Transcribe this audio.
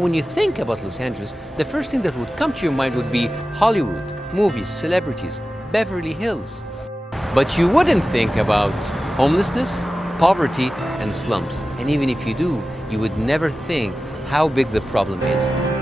When you think about Los Angeles, the first thing that would come to your mind would be Hollywood, movies, celebrities, Beverly Hills. But you wouldn't think about homelessness, poverty, and slums. And even if you do, you would never think how big the problem is.